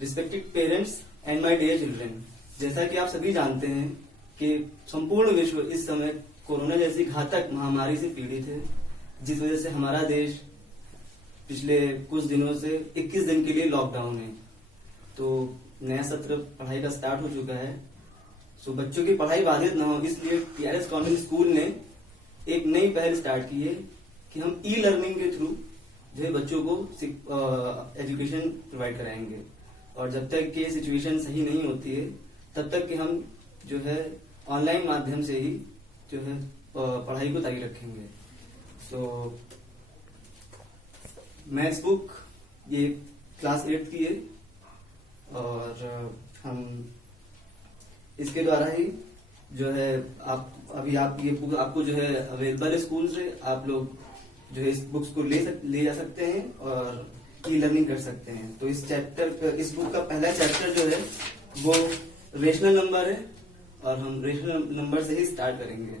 Respected parents and my dear children, जैसा कि आप सभी जानते हैं कि संपूर्ण विश्व इस समय कोरोना जैसी घातक महामारी से पीड़ित है, जिस वजह से हमारा देश पिछले कुछ दिनों से 21 दिन के लिए लॉकडाउन है। तो नया सत्र पढ़ाई का स्टार्ट हो चुका है। सो बच्चों की पढ़ाई बाधित न हो, इसलिए टीआरएस कॉन्वेंट स्कूल ने एक नई पहल स्टार्ट की है कि हम ई लर्निंग के थ्रू जो है बच्चों को एजुकेशन प्रोवाइड कराएंगे। और जब तक कि सिचुएशन सही नहीं होती है तब तक कि हम जो है ऑनलाइन माध्यम से ही जो है पढ़ाई को जारी रखेंगे। तो मैथ्स बुक ये क्लास 8 की है और हम इसके द्वारा ही जो है आप ये बुक आपको जो है अवेलेबल है स्कूल से, आप लोग जो है इस बुक्स को ले जा सकते हैं और ई लर्निंग कर सकते हैं। तो इस बुक का पहला चैप्टर जो है वो रेशनल नंबर है और हम रेशनल नंबर से ही स्टार्ट करेंगे।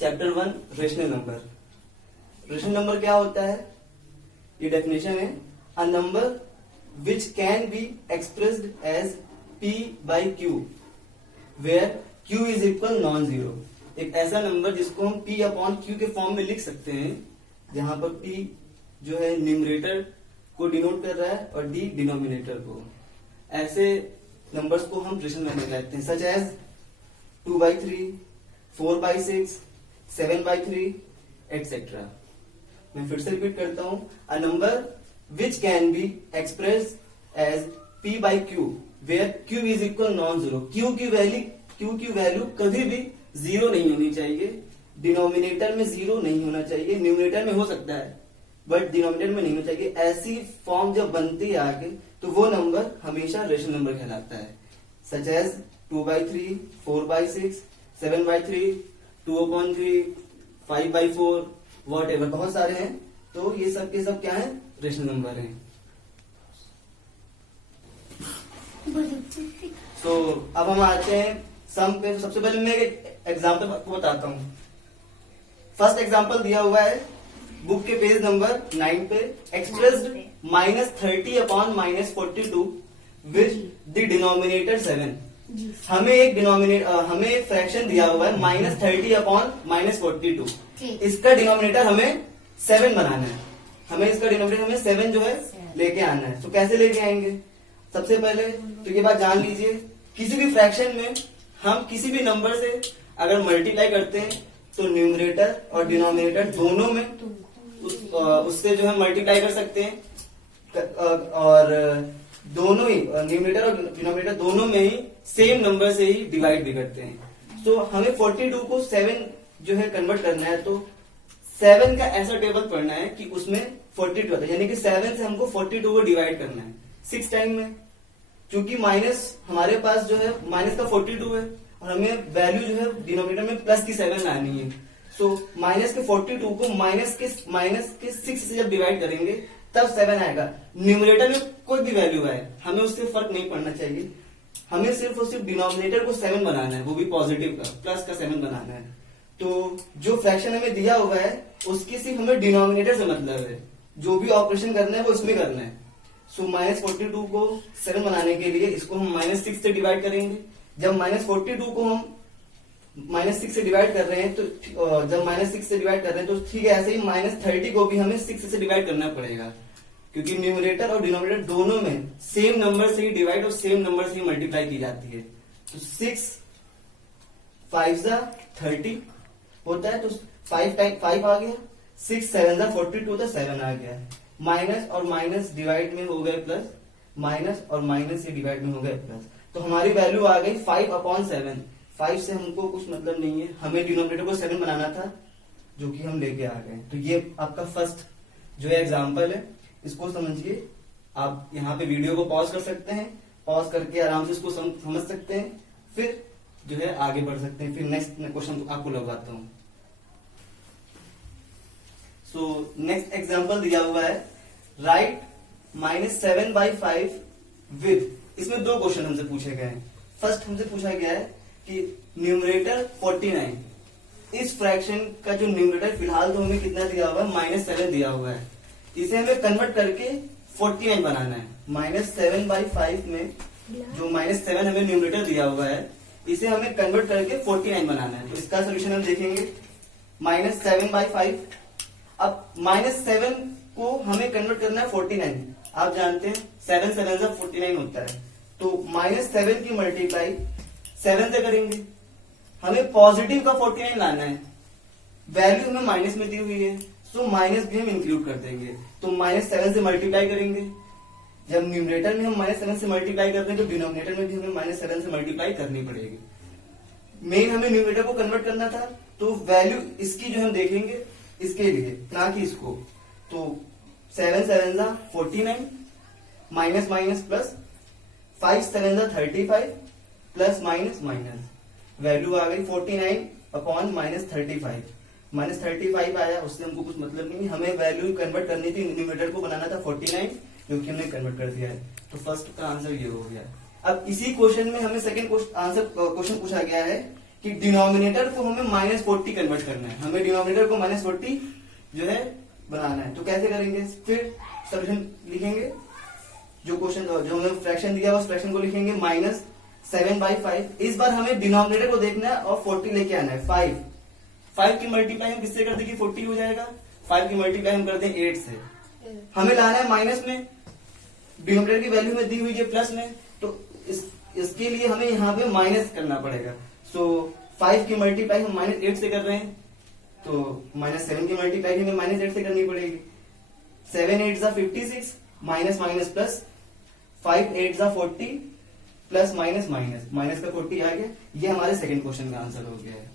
Chapter 1 rational number. Rational number क्या होता है? ये डेफिनेशन है, a number which can be expressed as p by q where q is equal non zero. एक ऐसा नंबर जिसको हम p अपॉन q के फॉर्म में लिख सकते हैं, जहां पर p जो है न्यूमरेटर को डिनोट कर रहा है और d डिनोमिनेटर को। ऐसे नंबर्स को हम रेशनल नंबर कहते हैं, सच एज 2/3, 4/6, 7/3 एटसेट्रा। मैं फिर से रिपीट करता हूं, a number which can be express as p by q where q is equal non zero. q की वैल्यू कभी भी जीरो नहीं होनी चाहिए, डिनोमिनेटर में जीरो नहीं होना चाहिए, न्यूमरेटर में हो सकता है बट डिनोमिनेटर में नहीं होना चाहिए। ऐसी फॉर्म जब बनती है आगे तो वो नंबर हमेशा रेशनल नंबर कहलाता है, सच एज 2/3, 4/6, 7/3, 2/3, 5/4 वॉट एवर, बहुत सारे हैं। तो ये सब के सब क्या है? रेशनल नंबर हैं। सो अब हम आते हैं सम पे। सबसे पहले मैं एक एग्जाम्पल आपको बताता हूं। फर्स्ट एग्जाम्पल दिया हुआ है बुक के पेज नंबर 9 पे, expressed -30 upon -42 which the denominator 7। हमें एक फ्रैक्शन दिया हुआ है -30 अपॉन -42। इसका डिनोमिनेटर हमें 7 बनाना है। हमें 7 जो है लेके आना है। तो कैसे लेके आएंगे? सबसे पहले तो ये बात जान लीजिए, किसी भी फ्रैक्शन में हम किसी भी नंबर से अगर मल्टीप्लाई करते हैं तो न्यूमरेटर और डिनोमिनेटर दोनों में उससे जो है मल्टीप्लाई कर सकते हैं और दोनों ही न्यूमरेटर और डिनोमिनेटर दोनों में ही सेम नंबर से ही डिवाइड भी करते हैं। तो हमें 42 को 7 जो है कन्वर्ट करना है, तो 7 का ऐसा टेबल पढ़ना है कि उसमें 42 आता है, यानी कि 7 से हमको 42 को डिवाइड करना है 6 टाइम में। क्योंकि माइनस हमारे पास जो है माइनस का 42 है और हमें वैल्यू जो है डिनोमिनेटर में प्लस की 7 लानी है। सो माइनस के 42 को माइनस के 6 से जब डिवाइड करेंगे तब 7 आएगा। न्यूमरेटर में कोई भी वैल्यू आए हमें उससे फर्क नहीं पड़ना चाहिए, हमें सिर्फ और सिर्फ डिनोमिनेटर को 7 बनाना है, वो भी पॉजिटिव का, प्लस का 7 बनाना है। तो जो फ्रैक्शन हमें दिया हुआ है उसकी सिर्फ हमें डिनोमिनेटर से मतलब है, जो भी ऑपरेशन करना है वो इसमें करना है। सो -42 को 7 बनाने के लिए इसको हम -6 से डिवाइड करेंगे। जब -42 को हम -6 से डिवाइड कर रहे हैं तो जब -6 से डिवाइड कर रहे हैं तो ठीक है, ऐसे ही -30 को भी हमें 6 से डिवाइड करना पड़ेगा, क्योंकि न्यूमरेटर और डिनोमिनेटर दोनों में सेम नंबर से ही डिवाइड और सेम नंबर से ही मल्टीप्लाई की जाती है। तो 6 5 30 होता है, तो 5 आ गया, 6 7 42 था, 7 आ गया। माइनस और माइनस डिवाइड में हो गए प्लस, माइनस और माइनस से डिवाइड में हो गए प्लस। तो हमारी वैल्यू आ गई 5/7। 5 से हमको कुछ मतलब नहीं है, हमें डिनोमिनेटर को 7 बनाना था, जो कि हम लेके आ गए। तो ये आपका फर्स्ट जो है एग्जाम्पल है, इसको समझिए। आप यहाँ पे वीडियो को पॉज कर सकते हैं, पॉज करके आराम से इसको समझ सकते हैं, फिर जो है आगे बढ़ सकते हैं। फिर नेक्स्ट क्वेश्चन आपको लगवाता हूं। सो नेक्स्ट एग्जाम्पल दिया हुआ है, राइट -7/5 विद। इसमें 2 क्वेश्चन हमसे पूछे गए हैं। फर्स्ट हमसे पूछा गया है कि न्यूमरेटर 49, इस फ्रैक्शन का जो न्यूमरेटर फिलहाल तो हमें कितना दिया हुआ है, -7 दिया हुआ है। इसे हमें कन्वर्ट करके 49 बनाना है। -7/5 में जो -7 हमें न्यूमरेटर दिया हुआ है, इसे हमें कन्वर्ट करके 49 बनाना है। तो इसका सोल्यूशन हम देखेंगे। -7/5, अब -7 को हमें कन्वर्ट करना है 49। आप जानते हैं 7 7 से 49 होता है, तो -7 की मल्टीप्लाई 7 से करेंगे। हमें पॉजिटिव का 49 लाना है, वैल्यू हमें माइनस में दी हुई है, तो माइनस भी हम इंक्लूड कर देंगे। तो -7 से मल्टीप्लाई करेंगे। जब न्यूमरेटर में हम -7 से मल्टीप्लाई करते हैं, तो डिनोमिनेटर में भी हमें -7 से मल्टीप्लाई करनी पड़ेगी। मेन हमें न्यूमरेटर को कन्वर्ट करना था, तो वैल्यू इसकी जो हम देखेंगे इसके लिए, ना कि इसको। तो 7 7 जा 49, माइनस माइनस प्लस, 5 7 जा 35, प्लस माइनस माइनस, वैल्यू आ गई 49 अपॉन -35। -35 आया, उससे हमको कुछ मतलब नहीं, हमें वैल्यू कन्वर्ट करनी थी, न्यूमरेटर को बनाना था 49, जो कि हमने कन्वर्ट कर दिया है। तो फर्स्ट का आंसर ये हो गया। अब इसी क्वेश्चन में हमें सेकंड क्वेश्चन पूछा गया है कि डिनोमिनेटर को हमें -40 कन्वर्ट करना है। हमें डिनोमिनेटर को -40 जो है बनाना है। तो कैसे करेंगे? फिर सॉल्यूशन लिखेंगे। जो क्वेश्चन जो हमें फ्रैक्शन दिया उस फ्रैक्शन को लिखेंगे -7/5। इस बार हमें डिनोमिनेटर को देखना है और 40 लेके आना है। 5 की मल्टीप्लाई हम किससे कर देंगे? 40 हो जाएगा। 5 की मल्टीप्लाई हम कर दें 8 से। हमें लाना है माइनस में, डिनोमिनेटर की वैल्यू में दी हुई है प्लस में, तो इसके लिए हमें यहाँ पे माइनस करना पड़ेगा। सो 5 की मल्टीप्लाई हम -8 से कर रहे हैं, तो -7 की मल्टीप्लाई हमें -8 से करनी पड़ेगी। 7 8 जा 56, माइनस माइनस प्लस, 5 8 जा 40, प्लस माइनस माइनस, माइनस का 40 आ गया। ये हमारे सेकंड क्वेश्चन का आंसर हो गया है।